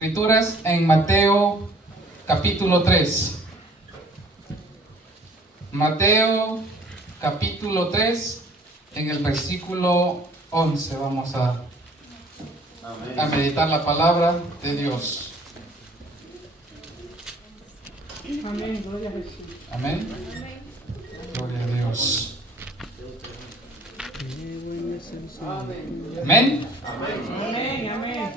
Escrituras en Mateo capítulo 3. Mateo capítulo 3, en el versículo 11 vamos a meditar la palabra de Dios. Amén, gloria a Jesús. Amén. Gloria a Dios. Amén. Amén, amén.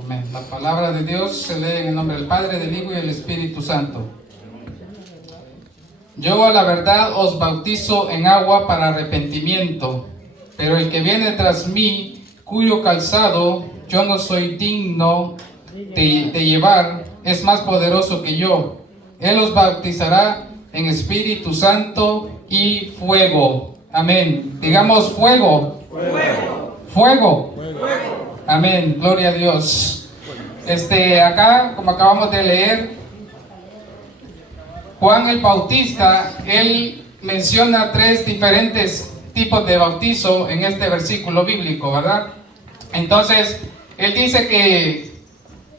Amén. La palabra de Dios se lee en el nombre del Padre, del Hijo y del Espíritu Santo. Yo a la verdad os bautizo en agua para arrepentimiento, pero el que viene tras mí, cuyo calzado yo no soy digno de llevar, es más poderoso que yo. Él os bautizará en Espíritu Santo y fuego. Amén. Digamos fuego. Fuego. Fuego. Fuego. Amén, gloria a Dios. Acá, como acabamos de leer, Juan el Bautista, él menciona tres diferentes tipos de bautizo en este versículo bíblico, ¿verdad? Entonces, él dice que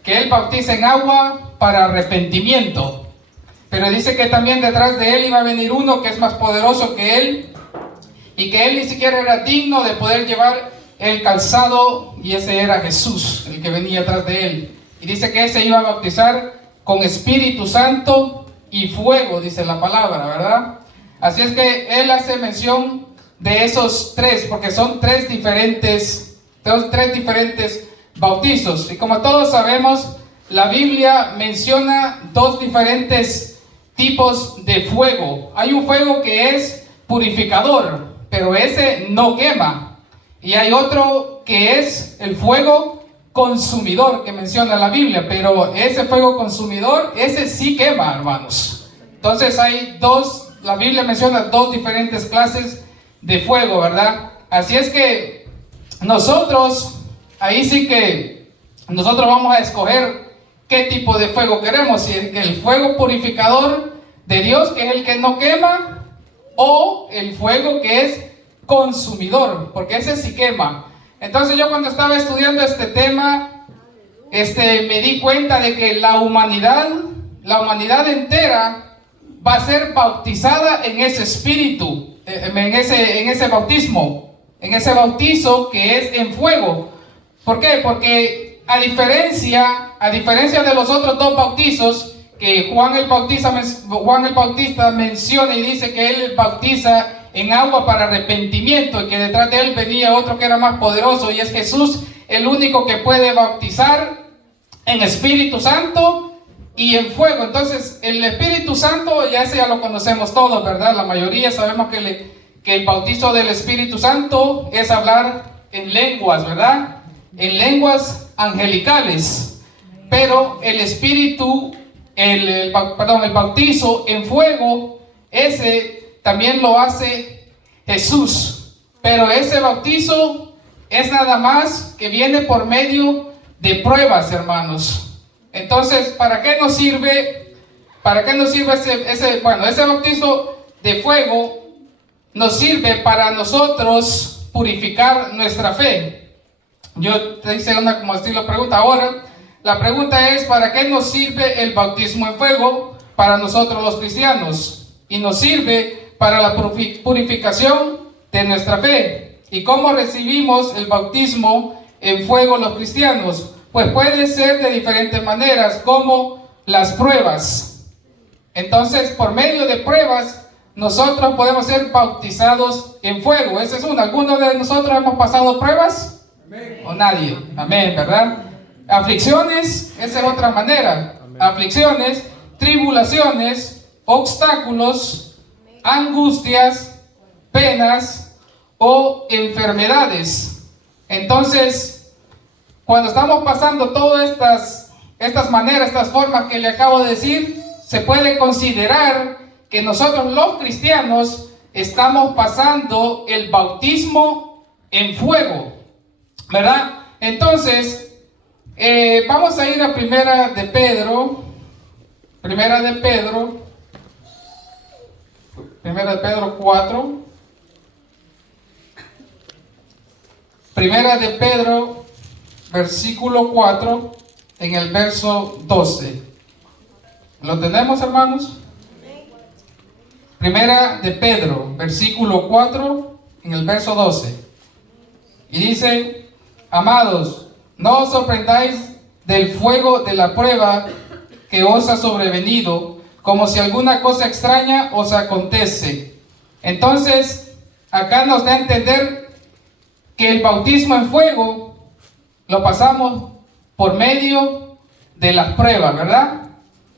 él bautiza en agua para arrepentimiento, pero dice que también detrás de él iba a venir uno que es más poderoso que él, y que él ni siquiera era digno de poder llevar el calzado, y ese era Jesús, el que venía atrás de él. Y dice que ese iba a bautizar con Espíritu Santo y fuego, dice la palabra, ¿verdad? Así es que él hace mención de esos tres, porque son tres diferentes bautizos. Y como todos sabemos, la Biblia menciona dos diferentes tipos de fuego. Hay un fuego que es purificador, pero ese no quema. Y hay otro que es el fuego consumidor que menciona la Biblia, pero ese fuego consumidor, ese sí quema, hermanos. Entonces hay dos, la Biblia menciona dos diferentes clases de fuego, ¿verdad? Así es que nosotros, ahí sí que nosotros vamos a escoger qué tipo de fuego queremos, si el fuego purificador de Dios, que es el que no quema, o el fuego que es consumidor, porque ese sí quema. Entonces yo cuando estaba estudiando este tema, me di cuenta de que la humanidad entera va a ser bautizada en ese espíritu, en ese bautismo, en ese bautizo que es en fuego. ¿Por qué? Porque a diferencia de los otros dos bautizos que Juan el Bautista menciona y dice que él bautiza en agua para arrepentimiento, y que detrás de él venía otro que era más poderoso, y es Jesús, el único que puede bautizar en Espíritu Santo y en fuego. Entonces el Espíritu Santo ya lo conocemos todos, ¿verdad? La mayoría sabemos que el bautizo del Espíritu Santo es hablar en lenguas, ¿verdad? En lenguas angelicales. Pero el el bautizo en fuego, ese también lo hace Jesús, pero ese bautizo es nada más que viene por medio de pruebas, hermanos. Entonces, ¿para qué nos sirve? Ese bautizo de fuego nos sirve para nosotros purificar nuestra fe. Yo te hice como estilo pregunta. Ahora, la pregunta es: ¿para qué nos sirve el bautismo en fuego para nosotros los cristianos? Y nos sirve para la purificación de nuestra fe. ¿Y cómo recibimos el bautismo en fuego los cristianos? Pues puede ser de diferentes maneras, como las pruebas. Entonces, por medio de pruebas, nosotros podemos ser bautizados en fuego. Esa es una. ¿Alguno de nosotros hemos pasado pruebas? Amén. ¿O nadie? Amén, ¿verdad? Aflicciones, esa es otra manera. Amén. Aflicciones, tribulaciones, obstáculos, angustias, penas o enfermedades. Entonces, cuando estamos pasando todas estas maneras, estas formas que le acabo de decir, se puede considerar que nosotros los cristianos estamos pasando el bautismo en fuego, ¿verdad? Entonces, vamos a ir a Primera de Pedro 4. Primera de Pedro, versículo 4. en el verso 12. ¿Lo tenemos, hermanos? Primera de Pedro, versículo 4, en el verso 12. Y dice: amados, no os sorprendáis del fuego de la prueba que os ha sobrevenido, como si alguna cosa extraña os acontece. Entonces, acá nos da a entender que el bautismo en fuego lo pasamos por medio de las pruebas, ¿verdad?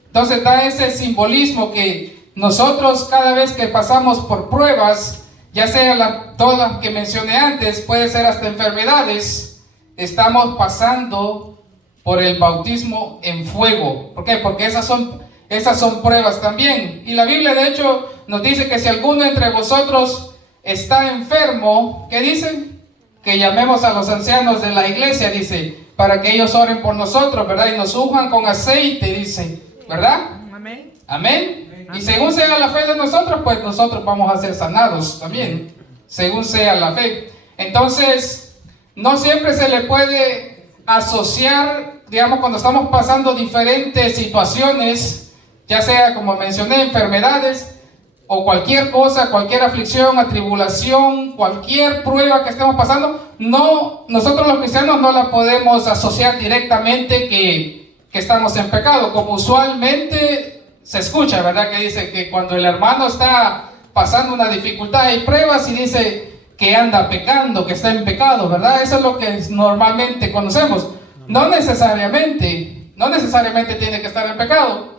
Entonces da ese simbolismo que nosotros cada vez que pasamos por pruebas, ya sea todas las que mencioné antes, puede ser hasta enfermedades, estamos pasando por el bautismo en fuego. ¿Por qué? Porque esas son pruebas también. Y la Biblia de hecho nos dice que si alguno entre vosotros está enfermo, ¿qué dice? Que llamemos a los ancianos de la iglesia, dice, para que ellos oren por nosotros, ¿verdad? Y nos unjan con aceite, dice, ¿verdad? Amén. Amén. Y según sea la fe de nosotros, pues nosotros vamos a ser sanados también, según sea la fe. Entonces, no siempre se le puede asociar, digamos, cuando estamos pasando diferentes situaciones, ya sea, como mencioné, enfermedades, o cualquier cosa, cualquier aflicción, atribulación, cualquier prueba que estemos pasando, no, nosotros los cristianos no la podemos asociar directamente que estamos en pecado, como usualmente se escucha, ¿verdad? Que dice que cuando el hermano está pasando una dificultad y pruebas y dice que anda pecando, que está en pecado, ¿verdad? Eso es lo que normalmente conocemos. No necesariamente tiene que estar en pecado.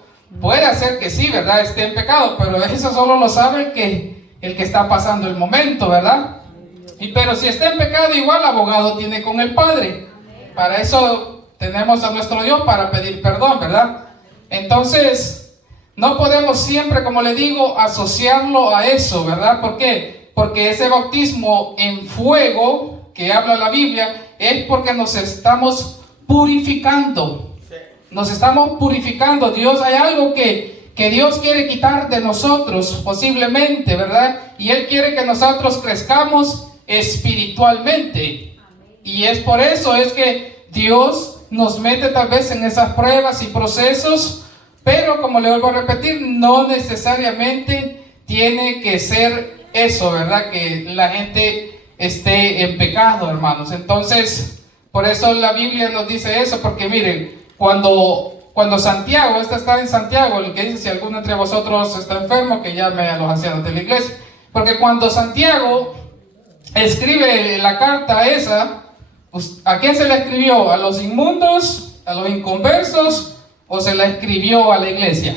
Puede ser que sí, ¿verdad? Esté en pecado, pero eso solo lo sabe el que está pasando el momento, ¿verdad? Pero si está en pecado, igual abogado tiene con el Padre. Para eso tenemos a nuestro Dios para pedir perdón, ¿verdad? Entonces, no podemos siempre, como le digo, asociarlo a eso, ¿verdad? ¿Por qué? Porque ese bautismo en fuego que habla la Biblia es porque nos estamos purificando. Nos estamos purificando. Dios, hay algo que Dios quiere quitar de nosotros, posiblemente, ¿verdad? Y Él quiere que nosotros crezcamos espiritualmente. Y es por eso es que Dios nos mete tal vez en esas pruebas y procesos, pero como le vuelvo a repetir, no necesariamente tiene que ser eso, ¿verdad? Que la gente esté en pecado, hermanos. Entonces, por eso la Biblia nos dice eso, porque miren, cuando Santiago, esta está en Santiago, el que dice: si alguno entre vosotros está enfermo, que llame a los ancianos de la iglesia. Porque cuando Santiago escribe la carta esa, pues, ¿a quién se la escribió? ¿A los inmundos? ¿A los inconversos? ¿O se la escribió a la iglesia?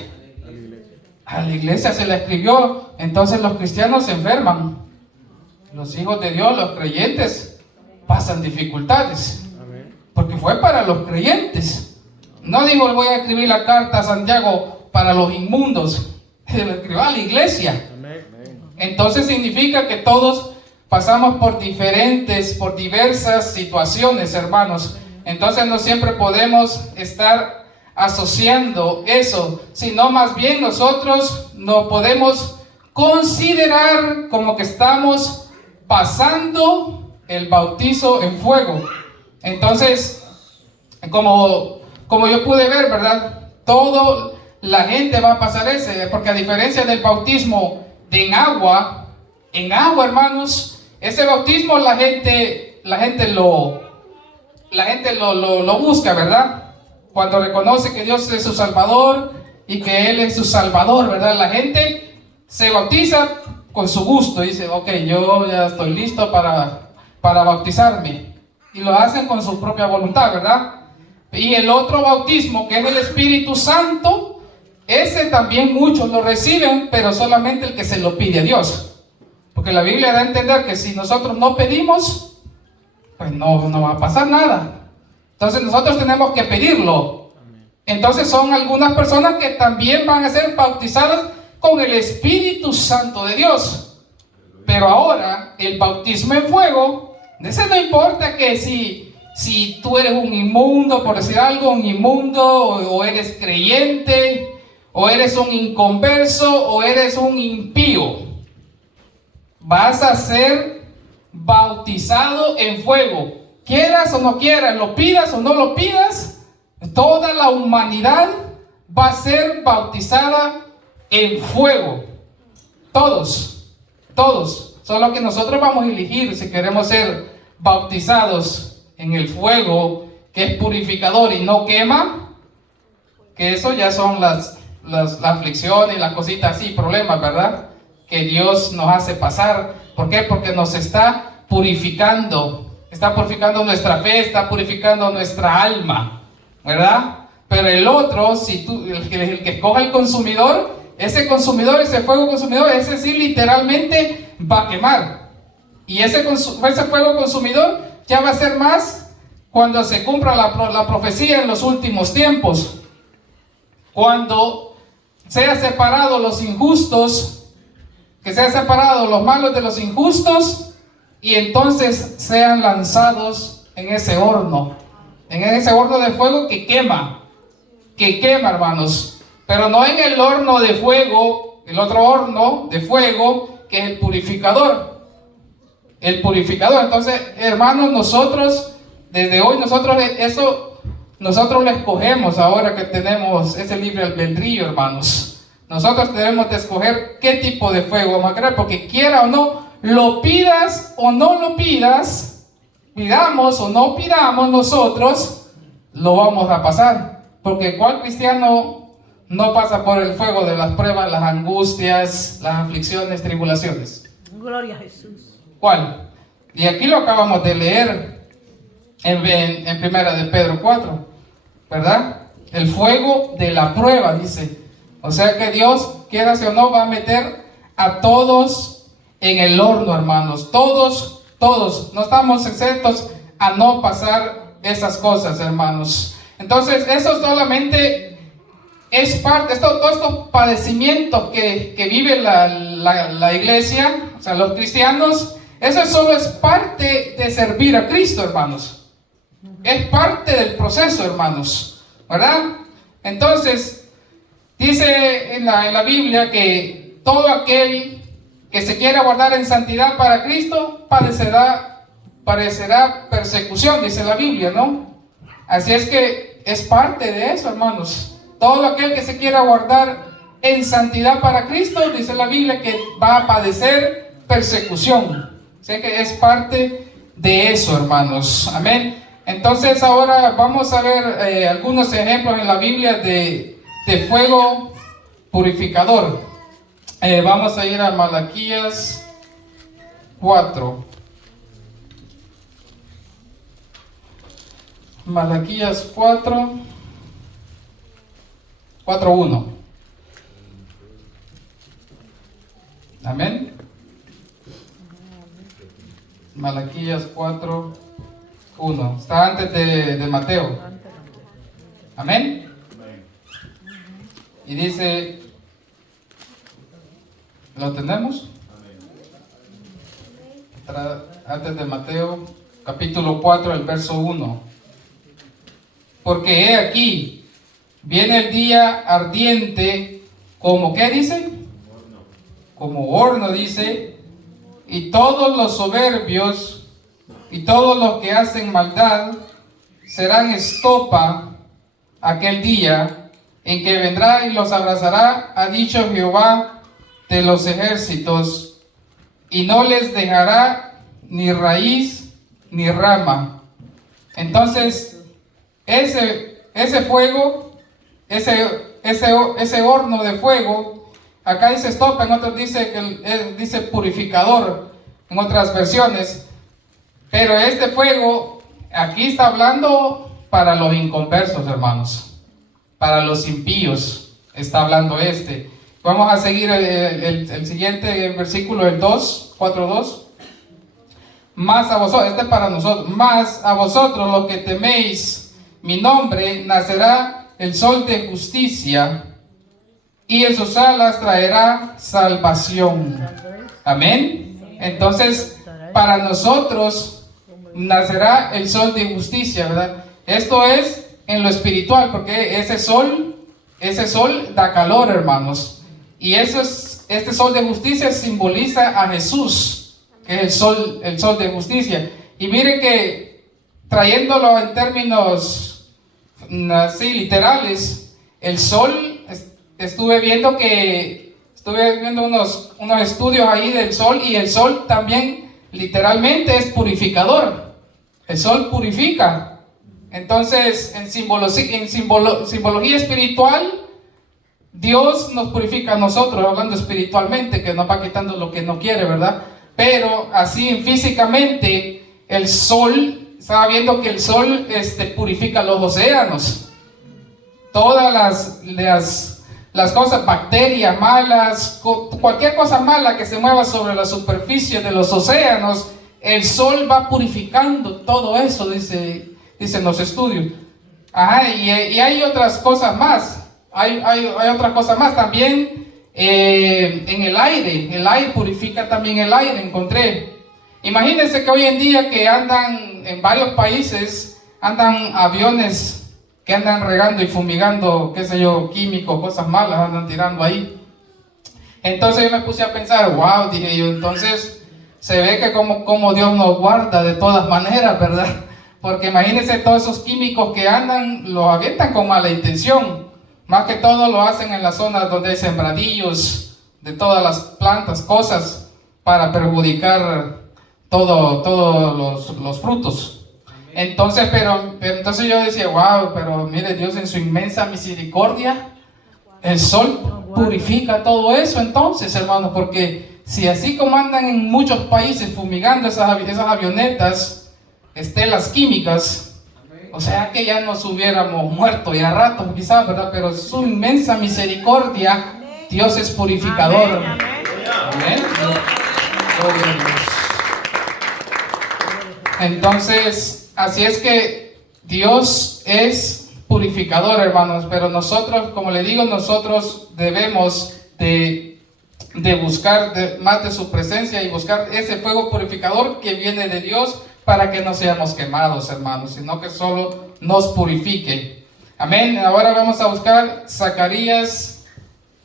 A la iglesia se la escribió. Entonces los cristianos se enferman. Los hijos de Dios, los creyentes, pasan dificultades. Porque fue para los creyentes. No digo, voy a escribir la carta a Santiago para los inmundos. Se lo escribió a la iglesia. Entonces significa que todos pasamos por diversas situaciones, hermanos. Entonces no siempre podemos estar asociando eso, sino más bien nosotros no podemos considerar como que estamos pasando el bautizo en fuego. Entonces, como yo pude ver, ¿verdad? Toda la gente va a pasar ese, porque a diferencia del bautismo en agua, hermanos, ese bautismo la gente lo busca, ¿verdad? Cuando reconoce que Dios es su Salvador y que Él es su Salvador, ¿verdad? La gente se bautiza con su gusto, dice: ok, yo ya estoy listo para bautizarme. Y lo hacen con su propia voluntad, ¿verdad? Y el otro bautismo, que es el Espíritu Santo, ese también muchos lo reciben, pero solamente el que se lo pide a Dios. Porque la Biblia da a entender que si nosotros no pedimos, pues no va a pasar nada. Entonces nosotros tenemos que pedirlo. Entonces son algunas personas que también van a ser bautizadas con el Espíritu Santo de Dios. Pero ahora, el bautismo en fuego, de ese no importa que si tú eres un inmundo, por decir algo, un inmundo, o eres creyente, o eres un inconverso, o eres un impío. Vas a ser bautizado en fuego. Quieras o no quieras, lo pidas o no lo pidas, Toda la humanidad va a ser bautizada en fuego. Todos. Solo que nosotros vamos a elegir si queremos ser bautizados en el fuego que es purificador y no quema, que eso ya son las aflicciones, las cositas así, problemas, ¿verdad? Que Dios nos hace pasar. ¿Por qué? Porque nos está purificando nuestra fe, está purificando nuestra alma, ¿verdad? Pero el otro, el que escoja el consumidor, ese fuego consumidor, ese sí literalmente va a quemar. Y ese fuego consumidor ya va a ser más cuando se cumpla la profecía en los últimos tiempos. Cuando sea separado los injustos, que sean separados los malos de los injustos, y entonces sean lanzados en ese horno de fuego que quema, hermanos, pero no en el horno de fuego, el otro horno de fuego que es el purificador. Entonces, hermanos, nosotros desde hoy nosotros lo escogemos ahora que tenemos ese libre albedrío, hermanos. Nosotros debemos de escoger qué tipo de fuego vamos a querer, porque quiera o no, lo pidas o no lo pidas, pidamos o no pidamos, nosotros lo vamos a pasar. Porque ¿cuál cristiano no pasa por el fuego de las pruebas, las angustias, las aflicciones, tribulaciones? Gloria a Jesús. ¿Cuál? Y aquí lo acabamos de leer en primera de Pedro 4, ¿verdad? El fuego de la prueba, dice. O sea que Dios, quiera o no, va a meter a todos en el horno, hermanos. Todos, no estamos exentos a no pasar esas cosas, hermanos. Entonces, eso solamente es parte, todos estos padecimientos que vive la iglesia, o sea, los cristianos, eso solo es parte de servir a Cristo, hermanos. Es parte del proceso, hermanos, ¿verdad? Entonces, dice en la Biblia que todo aquel que se quiera guardar en santidad para Cristo padecerá persecución, dice la Biblia, ¿no? Así es que es parte de eso, hermanos. Todo aquel que se quiera guardar en santidad para Cristo, dice la Biblia, que va a padecer persecución. Así que es parte de eso, hermanos. Amén. Entonces ahora vamos a ver algunos ejemplos en la Biblia de fuego purificador. Vamos a ir a Malaquías 4. Malaquías 4:1. Amén. Malaquías 4:1. Está antes de Mateo. Amén. Y dice, ¿lo tenemos? Antes de Mateo, capítulo 4, el verso 1. Porque he aquí, viene el día ardiente, como, ¿qué dice? Como horno, dice, y todos los soberbios y todos los que hacen maldad serán estopa aquel día en que vendrá y los abrazará, ha dicho Jehová de los ejércitos, y no les dejará ni raíz ni rama. Entonces, ese fuego, ese horno de fuego, acá dice estopa, en otros dice purificador, en otras versiones, pero este fuego aquí está hablando para los inconversos, hermanos, para los impíos está hablando este. Vamos a seguir el siguiente versículo, el 4:2. Más a vosotros, este es para nosotros, más a vosotros los que teméis mi nombre, nacerá el sol de justicia, y en sus alas traerá salvación. Amén. Entonces, para nosotros nacerá el sol de justicia, ¿verdad? Esto es en lo espiritual, porque ese sol da calor, hermanos. Y este sol de justicia simboliza a Jesús, que es el sol de justicia. Y miren que trayéndolo en términos así literales. El sol, estuve viendo unos estudios ahí del sol, y el sol también literalmente es purificador. El sol purifica. Entonces, en simbología espiritual, Dios nos purifica a nosotros, hablando espiritualmente, que nos va quitando lo que no quiere, ¿verdad? Pero así físicamente, el sol, estaba viendo que el sol purifica los océanos. Todas las cosas, bacterias malas, cualquier cosa mala que se mueva sobre la superficie de los océanos, el sol va purificando todo eso, dicen los estudios. Ajá, y hay otras cosas más. Hay otras cosas más también. En el aire purifica también el aire, encontré. Imagínense que hoy en día que andan en varios países, andan aviones que andan regando y fumigando, qué sé yo, químicos, cosas malas, andan tirando ahí. Entonces yo me puse a pensar, wow, dije yo, entonces se ve que como Dios nos guarda de todas maneras, ¿verdad? Porque imagínense todos esos químicos que andan, los avientan con mala intención. Más que todo lo hacen en las zonas donde hay sembradillos de todas las plantas, cosas para perjudicar todos los frutos. Entonces, entonces yo decía, wow, pero mire, Dios en su inmensa misericordia, el sol purifica todo eso. Entonces, hermanos, porque si así como andan en muchos países fumigando esas avionetas, estelas químicas, o sea que ya nos hubiéramos muerto ya rato quizás, ¿verdad? Pero su inmensa misericordia, Dios es purificador. Amén. Gloria a Dios. Entonces, así es que Dios es purificador, hermanos, pero nosotros, como le digo, nosotros debemos de buscar más de su presencia y buscar ese fuego purificador que viene de Dios, para que no seamos quemados, hermanos, sino que solo nos purifique. Amén. Ahora vamos a buscar Zacarías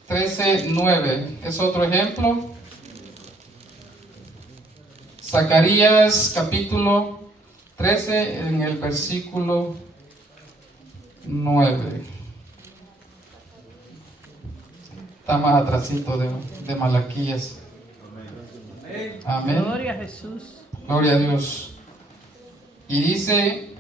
13:9. Es otro ejemplo. Zacarías capítulo 13 en el versículo 9. Está más atrasito de Malaquías. Amén. Gloria a Jesús. Gloria a Dios. Y dice,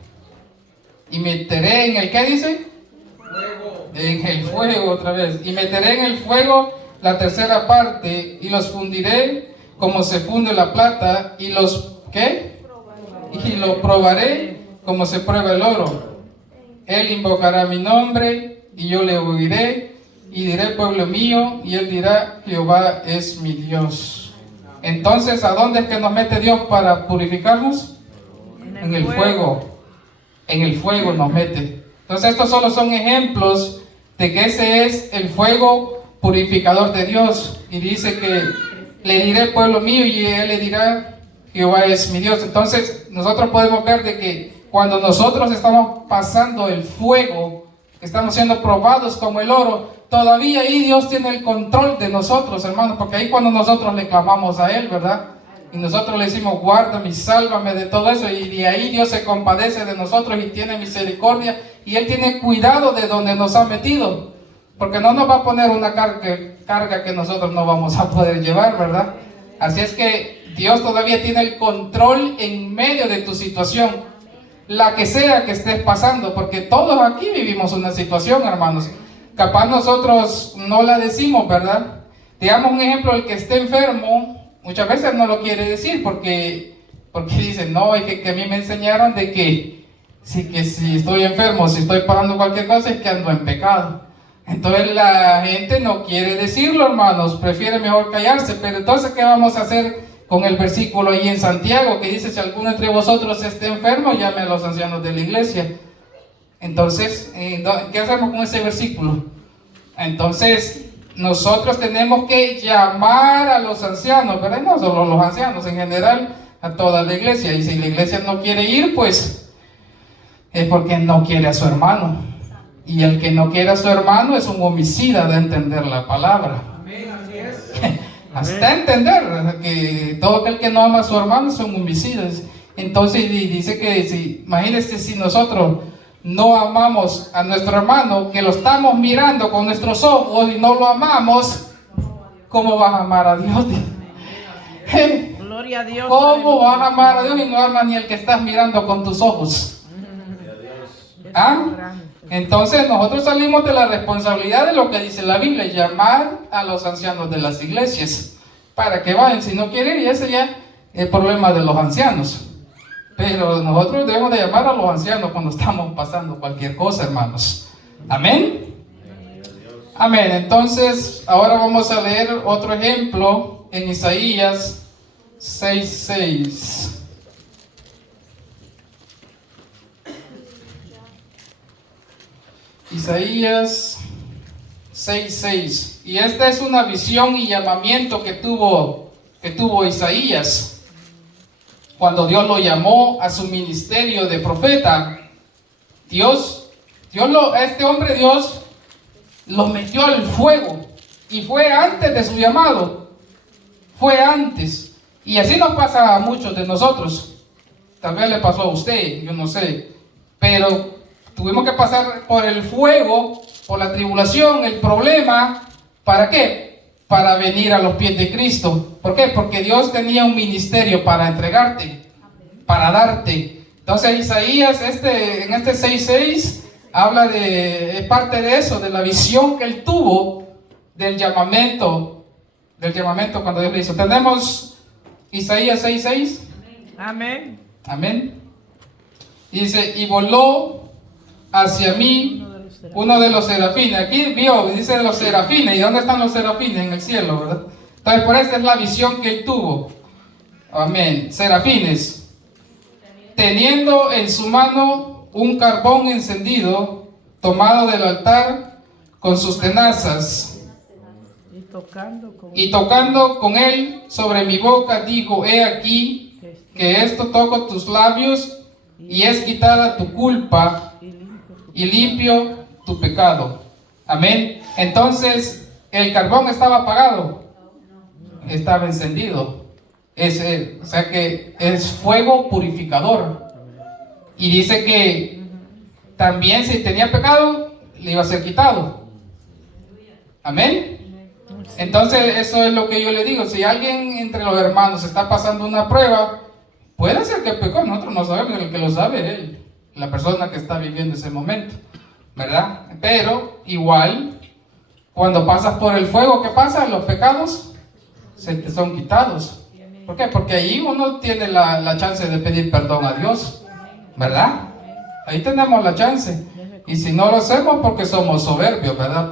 y meteré en el, ¿qué dice? Fuego. En el fuego otra vez. Y meteré en el fuego la tercera parte, y los fundiré como se funde la plata, y los, ¿qué? Y lo probaré como se prueba el oro. Él invocará mi nombre, y yo le oiré, y diré, pueblo mío, y él dirá, Jehová es mi Dios. Entonces, ¿a dónde es que nos mete Dios para purificarnos? En el fuego. En el fuego nos mete. Entonces estos solo son ejemplos de que ese es el fuego purificador de Dios. Y dice que le diré, pueblo mío, y él le dirá, Jehová es mi Dios. Entonces nosotros podemos ver de que cuando nosotros estamos pasando el fuego, estamos siendo probados como el oro, todavía ahí Dios tiene el control de nosotros, hermanos, porque ahí cuando nosotros le clamamos a Él, ¿verdad? Y nosotros le decimos, guárdame y sálvame de todo eso, y de ahí Dios se compadece de nosotros y tiene misericordia, y Él tiene cuidado de donde nos ha metido, porque no nos va a poner una carga que nosotros no vamos a poder llevar, ¿verdad? Así es que Dios todavía tiene el control en medio de tu situación, la que sea que estés pasando, porque todos aquí vivimos una situación, hermanos. Capaz nosotros no la decimos, ¿verdad? Digamos un ejemplo, el que esté enfermo, muchas veces no lo quiere decir porque dicen, no, es que a mí me enseñaron de que si estoy enfermo, si estoy pasando cualquier cosa, es que ando en pecado. Entonces la gente no quiere decirlo, hermanos, prefiere mejor callarse. Pero entonces, ¿qué vamos a hacer con el versículo ahí en Santiago que dice, si alguno entre vosotros esté enfermo, llame a los ancianos de la iglesia? Entonces, ¿qué hacemos con ese versículo? Entonces, nosotros tenemos que llamar a los ancianos, ¿verdad? No solo los ancianos, en general, a toda la iglesia. Y si la iglesia no quiere ir, pues es porque no quiere a su hermano. Y el que no quiere a su hermano es un homicida de entender la palabra. Hasta entender que todo aquel que no ama a su hermano es un homicida. Entonces dice que, imagínense si nosotros no amamos a nuestro hermano, que lo estamos mirando con nuestros ojos y no lo amamos, ¿cómo vas a amar a Dios? Gloria a Dios. ¿Cómo vas a amar a Dios y no amas ni el que estás mirando con tus ojos? ¿Ah? Entonces nosotros salimos de la responsabilidad de lo que dice la Biblia, llamar a los ancianos de las iglesias para que vayan. Si no quieren, y ese ya es el problema de los ancianos. Pero nosotros debemos de llamar a los ancianos cuando estamos pasando cualquier cosa, hermanos. Amén. Amén. Entonces, ahora vamos a leer otro ejemplo en Isaías 6:6. Isaías 6:6. Y esta es una visión y llamamiento que tuvo Isaías cuando Dios lo llamó a su ministerio de profeta. A este hombre Dios lo metió al fuego, y fue antes de su llamado, fue antes. Y así nos pasa a muchos de nosotros. Tal vez le pasó a usted, yo no sé, pero tuvimos que pasar por el fuego, por la tribulación, el problema. ¿Para qué? Para venir a los pies de Cristo. ¿Por qué? Porque Dios tenía un ministerio para entregarte, para darte. Entonces Isaías en este 6:6 habla es parte de eso, de la visión que él tuvo del llamamiento cuando Dios le hizo. Tenemos Isaías 6:6. Amén. Amén. Dice, y voló hacia mí uno de los serafines. Aquí dice de los serafines. ¿Y dónde están los serafines? En el cielo, ¿verdad? Entonces, por esta es la visión que él tuvo. Amén. Serafines, teniendo en su mano un carbón encendido, tomado del altar con sus tenazas, y tocando con él sobre mi boca, dijo, he aquí que esto toco tus labios, y es quitada tu culpa, y limpio tu pecado. Amén. Entonces, el carbón estaba apagado, estaba encendido. O sea que es fuego purificador. Y dice que también si tenía pecado, le iba a ser quitado. Amén. Entonces, eso es lo que yo le digo. Si alguien entre los hermanos está pasando una prueba, puede ser que pecó, nosotros no sabemos, el que lo sabe es él, la persona que está viviendo ese momento, ¿verdad? Pero igual, cuando pasas por el fuego, ¿qué pasa? Los pecados se te son quitados. ¿Por qué? Porque ahí uno tiene la chance de pedir perdón a Dios, ¿verdad? Ahí tenemos la chance. Y si no lo hacemos, porque somos soberbios, ¿verdad?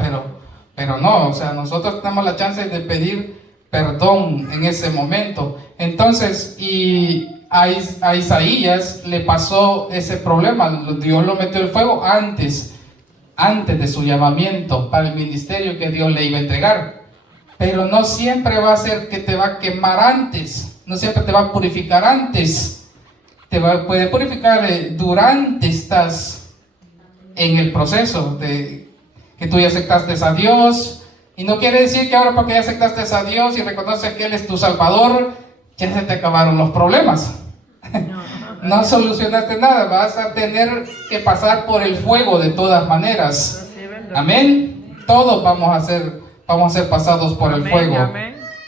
Pero no, o sea, nosotros tenemos la chance de pedir perdón en ese momento. Entonces, y a Isaías le pasó ese problema. Dios lo metió el fuego antes de su llamamiento para el ministerio que Dios le iba a entregar. Pero no siempre va a ser que te va a quemar antes, no siempre te va a purificar antes. Puede purificar durante estás en el proceso de que tú ya aceptaste a Dios. Y no quiere decir que ahora porque ya aceptaste a Dios y reconoces que Él es tu Salvador, ya se te acabaron los problemas. No solucionaste nada, vas a tener que pasar por el fuego de todas maneras. Amén. Todos vamos a ser pasados por el fuego.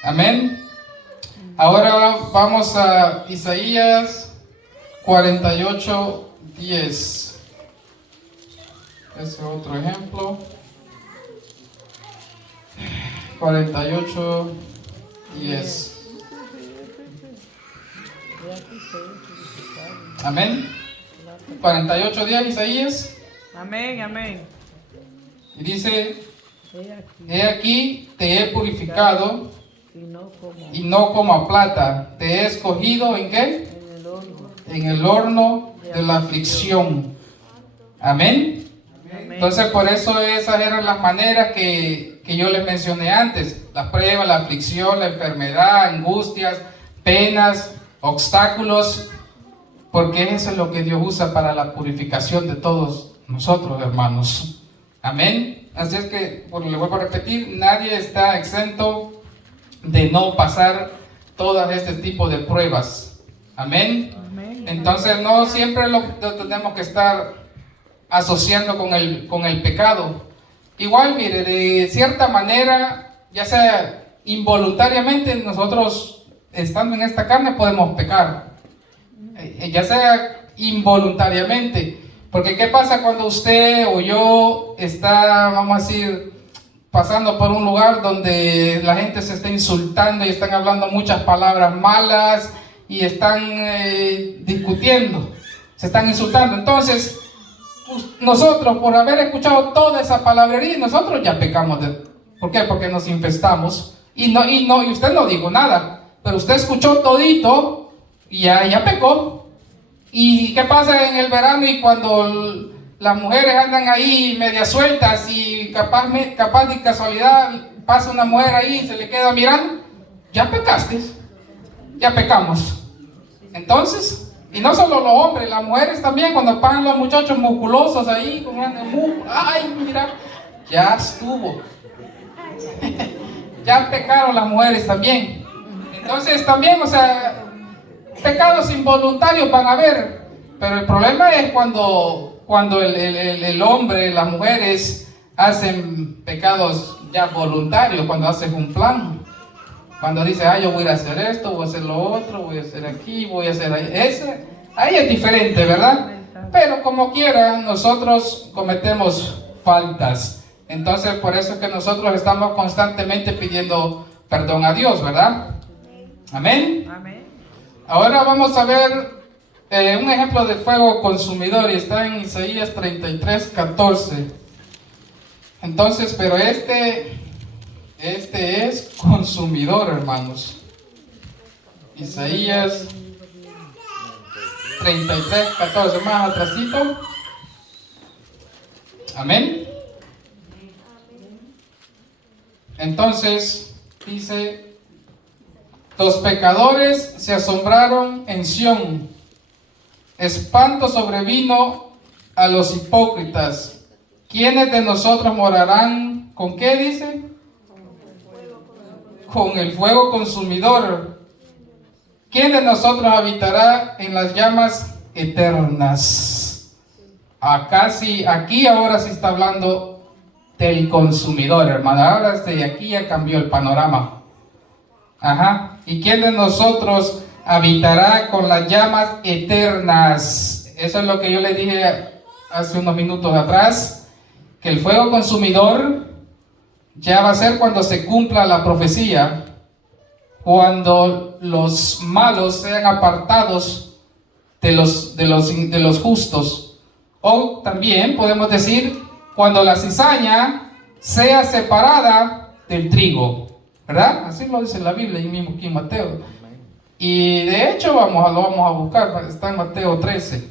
Amén. Ahora vamos a Isaías 48:10. Ese otro ejemplo. 48:10. Amén. 48:10 Isaías. Amén, amén. Y dice, he aquí te he purificado y no como a plata. Te he escogido ¿en qué? En el horno de la aflicción. Amén. Entonces por eso esas eran las maneras que yo les mencioné antes. La prueba, la aflicción, la enfermedad, angustias, penas, obstáculos. Porque eso es lo que Dios usa para la purificación de todos nosotros, hermanos. Amén. Así es que, le vuelvo a repetir, nadie está exento de no pasar todo este tipo de pruebas. Amén. Entonces no siempre lo tenemos que estar asociando con el pecado. Igual, mire, de cierta manera, ya sea involuntariamente, nosotros estando en esta carne podemos pecar, ya sea involuntariamente, porque ¿qué pasa cuando usted o yo está, vamos a decir, pasando por un lugar donde la gente se está insultando y están hablando muchas palabras malas y están discutiendo, se están insultando? Entonces, nosotros, por haber escuchado toda esa palabrería, nosotros ya pecamos. ¿Por qué? Porque nos infestamos. Y usted no dijo nada, pero usted escuchó todito y ya pecó. ¿Y qué pasa en el verano y cuando las mujeres andan ahí media sueltas y capaz de casualidad pasa una mujer ahí y se le queda mirando? Ya pecaste, ya pecamos. Entonces, y no solo los hombres, las mujeres también, cuando pasan los muchachos musculosos ahí, con ay, mira, ya estuvo. Ya pecaron las mujeres también. Entonces también, o sea, pecados involuntarios van a haber, pero el problema es cuando el hombre, las mujeres hacen pecados ya voluntarios, cuando hacen un plan, cuando dice, yo voy a hacer esto, voy a hacer lo otro, voy a hacer aquí, voy a hacer ahí, ahí es diferente, ¿verdad? Pero como quiera, nosotros cometemos faltas. Entonces, por eso es que nosotros estamos constantemente pidiendo perdón a Dios, ¿verdad? Amén. Amén. Ahora vamos a ver un ejemplo de fuego consumidor y está en Isaías 33:14. Entonces, pero este es consumidor, hermanos. Isaías 33:14, más atrasito. Amén. Entonces, dice: los pecadores se asombraron en Sión, espanto sobrevino a los hipócritas. ¿Quiénes de nosotros morarán? ¿Con qué dice? Con el fuego consumidor. ¿Quién de nosotros habitará en las llamas eternas? Aquí ahora sí está hablando del consumidor, hermano. Ahora aquí ya cambió el panorama. Ajá. ¿Y quién de nosotros habitará con las llamas eternas? Eso es lo que yo le dije hace unos minutos atrás, que el fuego consumidor ya va a ser cuando se cumpla la profecía, cuando los malos sean apartados de los justos. O también podemos decir cuando la cizaña sea separada del trigo, ¿verdad? Así lo dice la Biblia, y mismo aquí en Mateo. Y de hecho lo vamos a buscar, está en Mateo 13.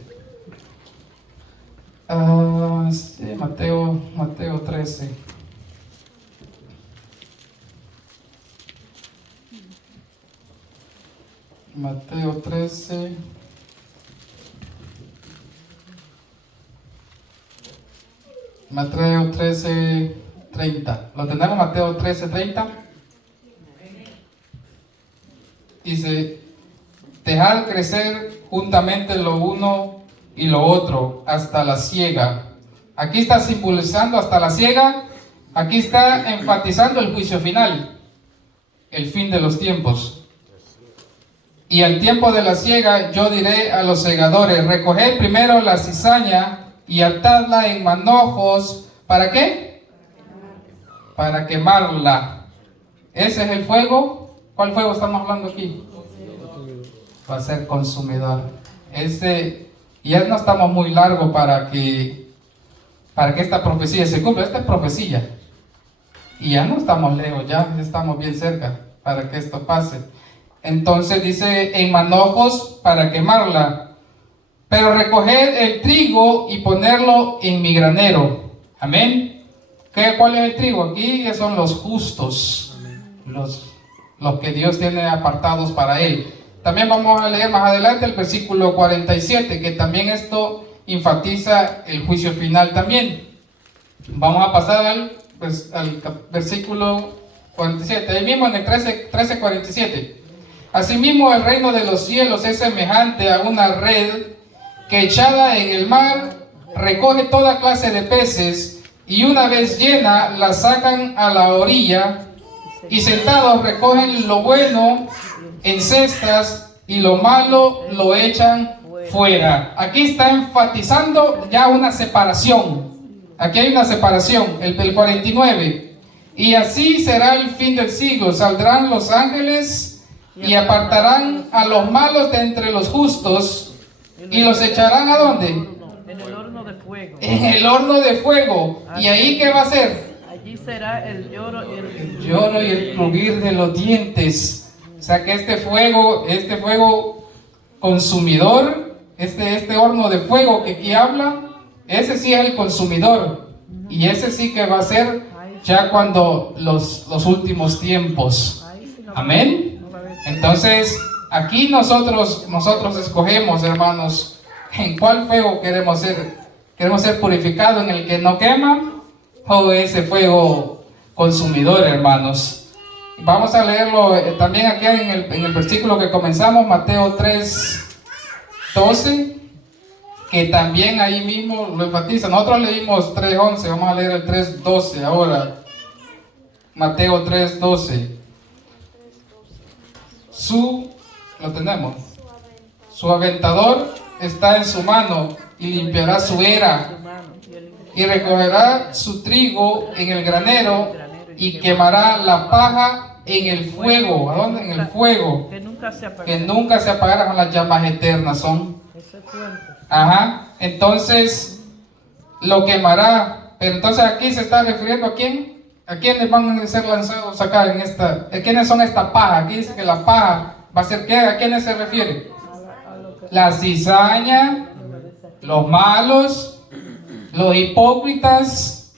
Sí, Mateo 13. Mateo 13. Mateo 13:30. ¿Lo tenemos? Mateo 13:30. Dice: dejad crecer juntamente lo uno y lo otro hasta la siega. Aquí está simbolizando hasta la siega. Aquí está enfatizando el juicio final, el fin de los tiempos. Y al tiempo de la siega yo diré a los segadores: recoged primero la cizaña y atadla en manojos. ¿Para qué? Para quemarla. Ese es el fuego. ¿Cuál fuego estamos hablando aquí? Va a ser consumidor. Ya no estamos muy largos para que esta profecía se cumpla. Esta es profecía. Y ya no estamos lejos, ya estamos bien cerca para que esto pase. Entonces dice: en manojos para quemarla. Pero recoged el trigo y ponerlo en mi granero. Amén. ¿Cuál es el trigo? Aquí son los justos, los que Dios tiene apartados para él. También vamos a leer más adelante el versículo 47, que también esto enfatiza el juicio final también. Vamos a pasar al versículo 47, ahí mismo en el 13:47. Asimismo, el reino de los cielos es semejante a una red que echada en el mar recoge toda clase de peces y una vez llena la sacan a la orilla y sentados recogen lo bueno en cestas y lo malo lo echan fuera. Aquí está enfatizando ya una separación. Aquí hay una separación, el 49. Y así será el fin del siglo. Saldrán los ángeles y apartarán a los malos de entre los justos y los echarán ¿a dónde? En el horno de fuego. En el horno de fuego. ¿Y ahí qué va a ser? Allí será el lloro y el Lloro y el crujir de los dientes. O sea que este fuego consumidor, este horno de fuego que aquí habla, ese sí es el consumidor. Y ese sí que va a ser ya cuando los últimos tiempos. Amén. Entonces, aquí nosotros escogemos, hermanos, en cuál fuego queremos ser. ¿Queremos ser purificados en el que no quema? ¿O ese fuego consumidor, hermanos? Vamos a leerlo también aquí en el versículo que comenzamos, Mateo 3:12, que también ahí mismo lo enfatiza. Nosotros leímos 3:11, vamos a leer el 3:12 ahora. Mateo 3:12. Lo tenemos. Su aventador está en su mano y limpiará su era y recogerá su trigo en el granero y quemará la paja en el fuego. ¿A dónde? En el fuego. Que nunca se apagarán las llamas eternas son. Ajá. Entonces lo quemará. Pero entonces aquí se está refiriendo a quién. ¿A quiénes van a ser lanzados acá en esta? ¿A quiénes son esta paja? Aquí dice que la paja va a ser ¿qué? ¿A quiénes se refiere? La cizaña, los malos, los hipócritas,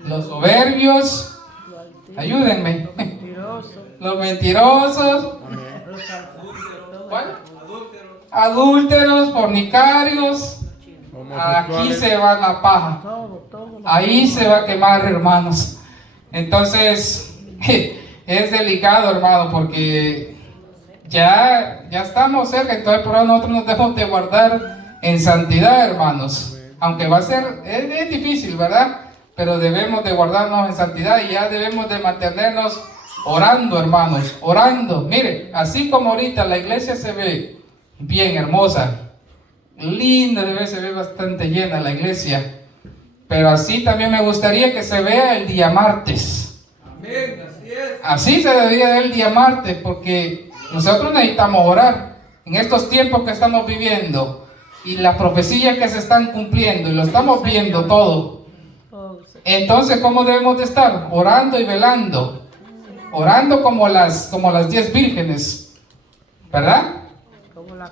los soberbios, ayúdenme, los mentirosos, ¿cuál? Adúlteros, fornicarios. Aquí se va la paja, ahí se va a quemar, hermanos. Entonces es delicado, hermano, porque ya estamos cerca. Entonces por ahora nosotros nos debemos de guardar en santidad, hermanos. Aunque va a ser, es difícil, ¿verdad? Pero debemos de guardarnos en santidad y ya debemos de mantenernos orando, hermanos, orando. Mire, así como ahorita la iglesia se ve bien hermosa, linda, se ve bastante llena la iglesia. Pero así también me gustaría que se vea el día martes. Amén, así es. Así se debería ver el día martes, porque nosotros necesitamos orar en estos tiempos que estamos viviendo y las profecías que se están cumpliendo y lo estamos viendo todo. Entonces, ¿cómo debemos de estar? Orando y velando. Orando como las 10 vírgenes, ¿verdad?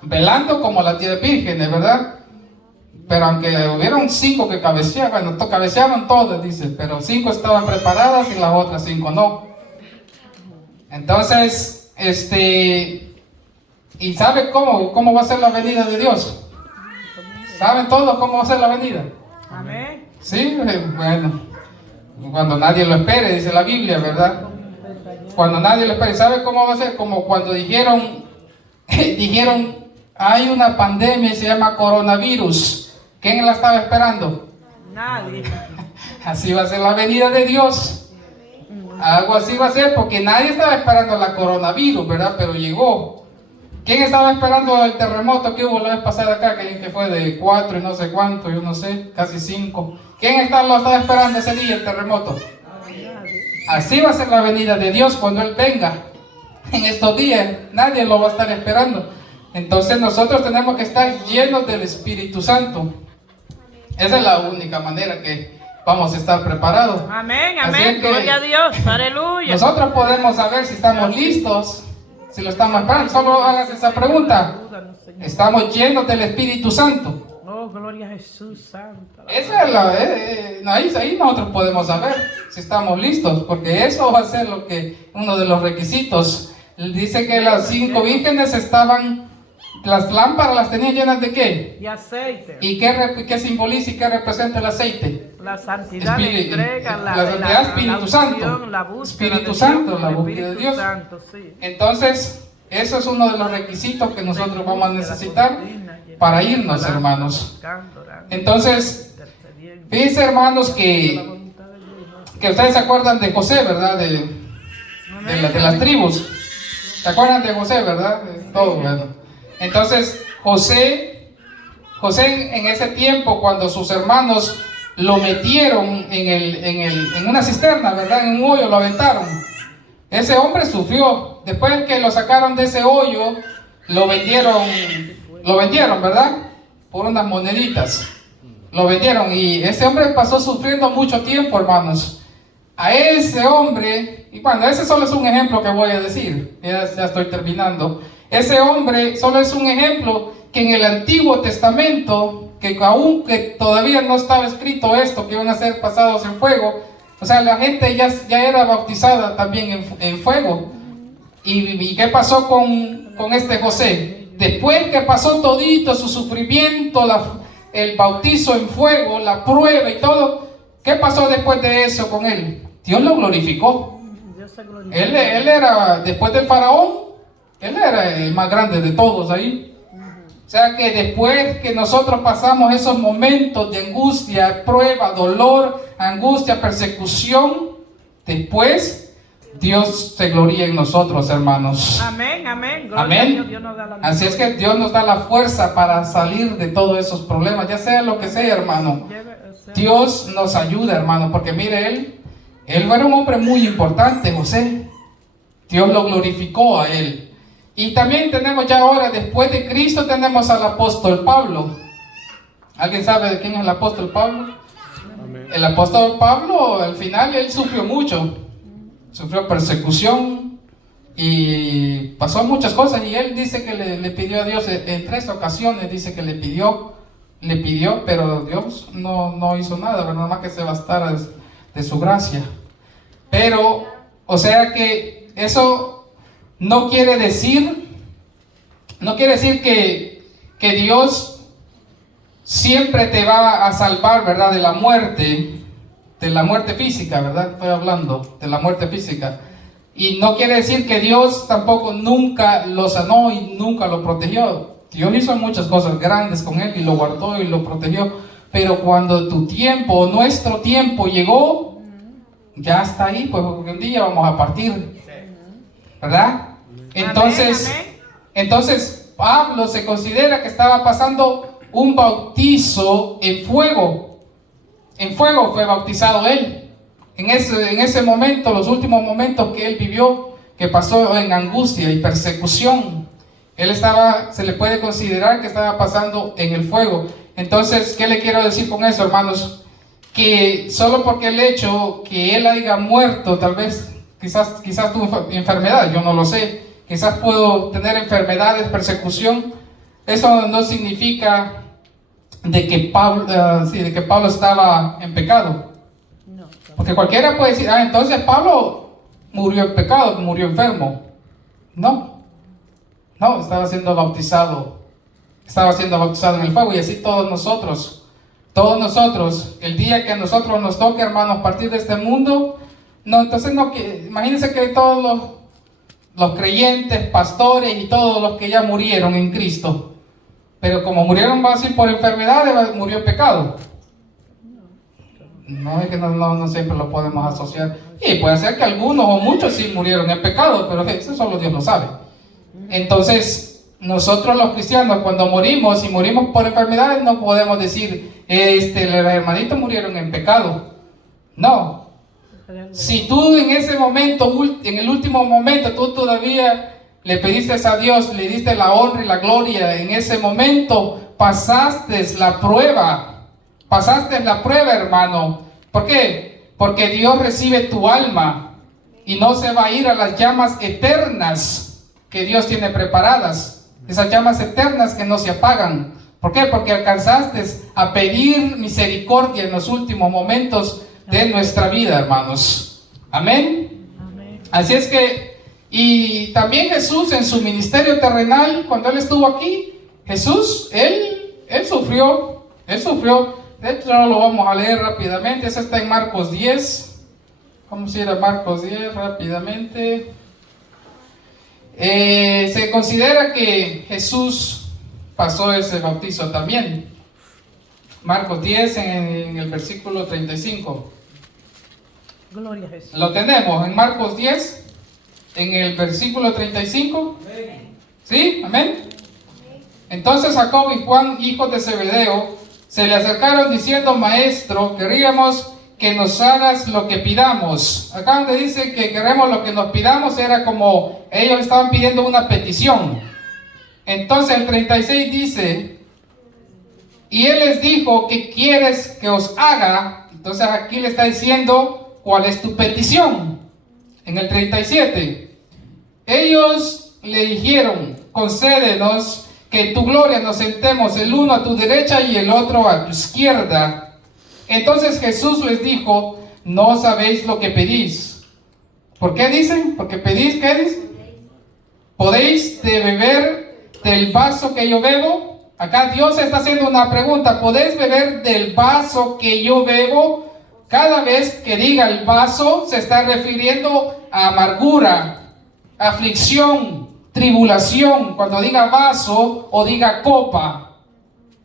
Velando como las 10 vírgenes, ¿verdad? Pero aunque hubieron 5 que cabeceaban, cabeceaban todas, dice, pero 5 estaban preparadas y las otras 5 no. Entonces, ¿y sabe cómo va a ser la venida de Dios? ¿Saben todos cómo va a ser la venida? Amén. Sí, bueno, cuando nadie lo espere, dice la Biblia, ¿verdad? Cuando nadie lo espere. ¿Sabe cómo va a ser? Como cuando dijeron, hay una pandemia y se llama coronavirus. ¿Quién la estaba esperando? Nadie. Así va a ser la venida de Dios. Algo así va a ser, porque nadie estaba esperando la coronavirus, ¿verdad? Pero llegó. ¿Quién estaba esperando el terremoto que hubo la vez pasada acá? Que fue de 4 y no sé cuánto, yo no sé, casi 5. ¿Quién lo estaba esperando ese día, el terremoto? Así va a ser la venida de Dios cuando Él venga. En estos días nadie lo va a estar esperando. Entonces nosotros tenemos que estar llenos del Espíritu Santo. Esa es la única manera que vamos a estar preparados. Amén, Así amén. es que Gloria a Dios. Aleluya. nosotros podemos saber si estamos listos, si lo estamos esperando. Solo hagas esa pregunta. ¿Estamos llenos del Espíritu Santo? Oh, gloria a Jesús Santo. Esa es ahí nosotros podemos saber si estamos listos, porque eso va a ser uno de los requisitos. Dice que las 5 vírgenes las lámparas las tenían llenas de ¿qué? Y aceite. ¿Y qué simboliza y qué representa el aceite? La santidad, la entrega, la santidad, Espíritu Santo. La búsqueda Espíritu de Santo, Dios, la el búsqueda de Espíritu Dios. Santo, sí. Entonces, eso es uno de los requisitos que nosotros vamos a necesitar para irnos, hermanos. Entonces, Fíjense, hermanos, que ustedes se acuerdan de José, ¿verdad? De las tribus. ¿Se acuerdan de José, verdad? Todo, bueno. Entonces, José en ese tiempo, cuando sus hermanos lo metieron en una cisterna, ¿verdad? En un hoyo, lo aventaron. Ese hombre sufrió. Después que lo sacaron de ese hoyo, lo vendieron, ¿verdad? Por unas moneditas. Lo vendieron y ese hombre pasó sufriendo mucho tiempo, hermanos. A ese hombre, y bueno, ese solo es un ejemplo que voy a decir, ya estoy terminando. Ese hombre solo es un ejemplo que en el Antiguo Testamento, que aunque todavía no estaba escrito esto, que iban a ser pasados en fuego, o sea, la gente ya era bautizada también en fuego. ¿Y qué pasó con este José? Después que pasó todito su sufrimiento, el bautizo en fuego, la prueba y todo, ¿qué pasó después de eso con él? Dios lo glorificó. Él era, después del faraón, él era el más grande de todos ahí. O sea que después que nosotros pasamos esos momentos de angustia, prueba, dolor, angustia, persecución, después Dios se gloria en nosotros, hermanos. Amén, amén. Amén. Dios nos da la Así es que Dios nos da la fuerza para salir de todos esos problemas, ya sea lo que sea, hermano. Dios nos ayuda, hermano, porque mire, él era un hombre muy importante, José. Dios lo glorificó a él. Y también tenemos ya ahora, después de Cristo, tenemos al apóstol Pablo. ¿Alguien sabe de quién es el apóstol Pablo? Amén. El apóstol Pablo, al final, él sufrió mucho. Sufrió persecución y pasó muchas cosas. Y él dice que le pidió a Dios en 3 ocasiones, dice que le pidió, pero Dios no hizo nada, ¿verdad? Nada más que se bastara de su gracia. Pero, o sea que eso no quiere decir que Dios siempre te va a salvar, ¿verdad? De la muerte física, ¿verdad? Estoy hablando de la muerte física. Y no quiere decir que Dios tampoco nunca lo sanó y nunca lo protegió. Dios hizo muchas cosas grandes con él y lo guardó y lo protegió. Pero cuando tu tiempo, nuestro tiempo llegó, ya está ahí, pues porque un día vamos a partir, ¿verdad? Entonces Pablo se considera que estaba pasando un bautizo en fuego. En fuego fue bautizado él. En ese momento, los últimos momentos que él vivió, que pasó en angustia y persecución, se le puede considerar que estaba pasando en el fuego. Entonces, ¿qué le quiero decir con eso, hermanos? Que solo porque el hecho que él haya muerto, tal vez, quizás tuvo enfermedad, yo no lo sé, quizás puedo tener enfermedades, persecución, eso no significa de que Pablo estaba en pecado. Porque cualquiera puede decir, entonces Pablo murió en pecado, murió enfermo. No, estaba siendo bautizado en el fuego. Y así todos nosotros, el día que a nosotros nos toque, hermanos, partir de este mundo, imagínense que todos los creyentes, pastores y todos los que ya murieron en Cristo, pero como murieron así por enfermedades, murió en pecado. No es que no siempre lo podemos asociar. Y puede ser que algunos o muchos sí murieron en pecado, pero eso solo Dios lo sabe. Entonces, nosotros los cristianos, cuando morimos, si morimos por enfermedades, no podemos decir, los hermanitos murieron en pecado. No. Si tú en ese momento, en el último momento, tú todavía le pediste a Dios, le diste la honra y la gloria, en ese momento pasaste la prueba. Pasaste la prueba, hermano. ¿Por qué? Porque Dios recibe tu alma y no se va a ir a las llamas eternas que Dios tiene preparadas. Esas llamas eternas que no se apagan. ¿Por qué? Porque alcanzaste a pedir misericordia en los últimos momentos de nuestra vida, hermanos. Amén. Amén. Así es que, y también Jesús en su ministerio terrenal, cuando Él estuvo aquí, Jesús, Él sufrió. De hecho, lo vamos a leer rápidamente. Eso está en Marcos 10. Vamos a ir a Marcos 10 rápidamente. Se considera que Jesús pasó ese bautizo también. Marcos 10 en el versículo 35. Gloria a Jesús. Lo tenemos en Marcos 10 en el versículo 35. ¿Sí? Amén. Entonces Jacob y Juan, hijos de Zebedeo, se le acercaron diciendo: Maestro, queríamos que nos hagas lo que pidamos. Acá donde dice que queremos lo que nos pidamos, era como ellos estaban pidiendo una petición. Entonces el 36 dice: y él les dijo: ¿qué quieres que os haga? Entonces aquí le está diciendo cuál es tu petición. En el 37, ellos le dijeron: concédenos que en tu gloria nos sentemos el uno a tu derecha y el otro a tu izquierda. Entonces Jesús les dijo: no sabéis lo que pedís. ¿Por qué dicen? Porque pedís, ¿qué dice? ¿Podéis de beber del vaso que yo bebo? Acá Dios está haciendo una pregunta: ¿podéis beber del vaso que yo bebo? Cada vez que diga el vaso, se está refiriendo a amargura, aflicción, tribulación. Cuando diga vaso o diga copa,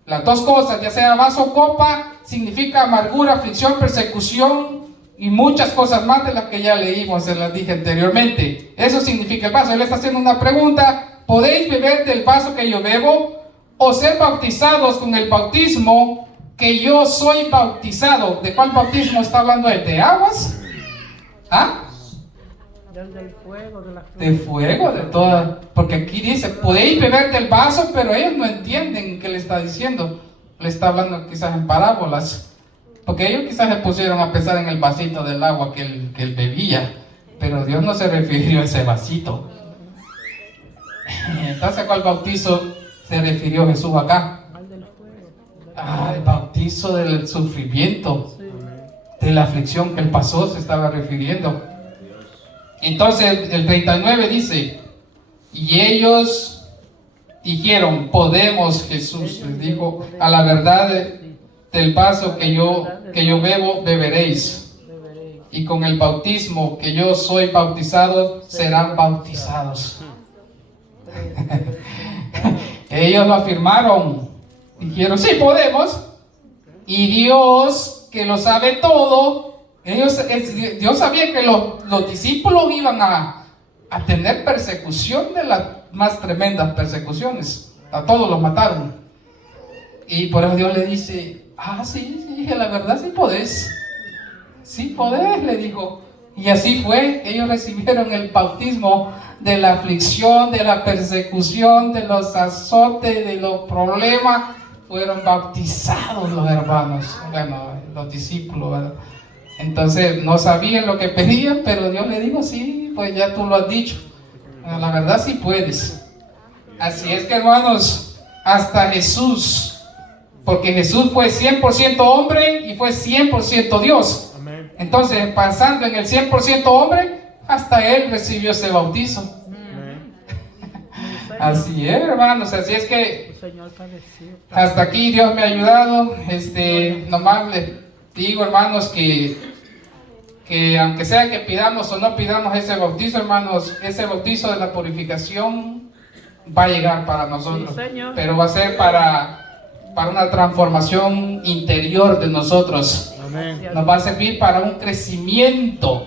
las dos cosas, ya sea vaso o copa, significa amargura, aflicción, persecución y muchas cosas más de las que ya leímos, se las dije anteriormente. Eso significa el vaso. Él está haciendo una pregunta: ¿podéis beber del vaso que yo bebo? O ser bautizados con el bautismo que yo soy bautizado. ¿De cuál bautismo está hablando él? ¿De aguas? ¿Ah? Del fuego, de la cruz. De fuego, de toda. Porque aquí dice: podéis beber del vaso, pero ellos no entienden qué le está diciendo. Le está hablando quizás en parábolas. Porque ellos quizás se pusieron a pensar en el vasito del agua que él bebía. Pero Dios no se refirió a ese vasito. Entonces, ¿a cuál bautizo se refirió Jesús acá? El bautizo del sufrimiento, de la aflicción que él pasó, se estaba refiriendo. Entonces el 39 dice: y ellos dijeron: podemos. Jesús les dijo: a la verdad del vaso que yo bebo, beberéis, y con el bautismo que yo soy bautizado, serán bautizados. Ellos lo afirmaron, dijeron: sí, podemos. Y Dios, que lo sabe todo, Dios sabía que los discípulos iban a tener persecución, de las más tremendas persecuciones. A todos los mataron. Y por eso Dios le dice: sí, la verdad sí podés. Sí podés, le dijo. Y así fue. Ellos recibieron el bautismo de la aflicción, de la persecución, de los azotes, de los problemas. Fueron bautizados los hermanos, los discípulos, ¿verdad? Entonces no sabían lo que pedían, pero Dios le dijo: sí, pues ya tú lo has dicho. La verdad sí puedes. Así es que, hermanos, hasta Jesús, porque Jesús fue 100% hombre y fue 100% Dios. Amén. Entonces, pasando en el 100% hombre, hasta él recibió ese bautizo. Amén. Así es, hermanos. Así es que hasta aquí Dios me ha ayudado. Nomás les digo, hermanos, que aunque sea que pidamos o no pidamos ese bautizo, hermanos, ese bautizo de la purificación va a llegar para nosotros. Sí, pero va a ser para una transformación interior de nosotros. Amén. Nos va a servir para un crecimiento,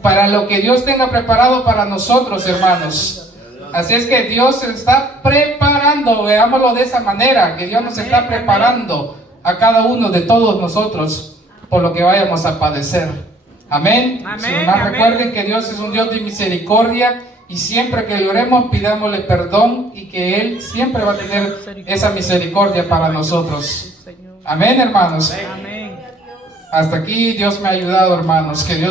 para lo que Dios tenga preparado para nosotros, hermanos. Así es que Dios se está preparando, veámoslo de esa manera, que Dios nos está preparando a cada uno de todos nosotros por lo que vayamos a padecer. Amén. Recuerden que Dios es un Dios de misericordia, y siempre que le oremos, pidámosle perdón, y que Él siempre va a tener esa misericordia para nosotros. Amén, hermanos. Amén. Hasta aquí Dios me ha ayudado, hermanos. Que Dios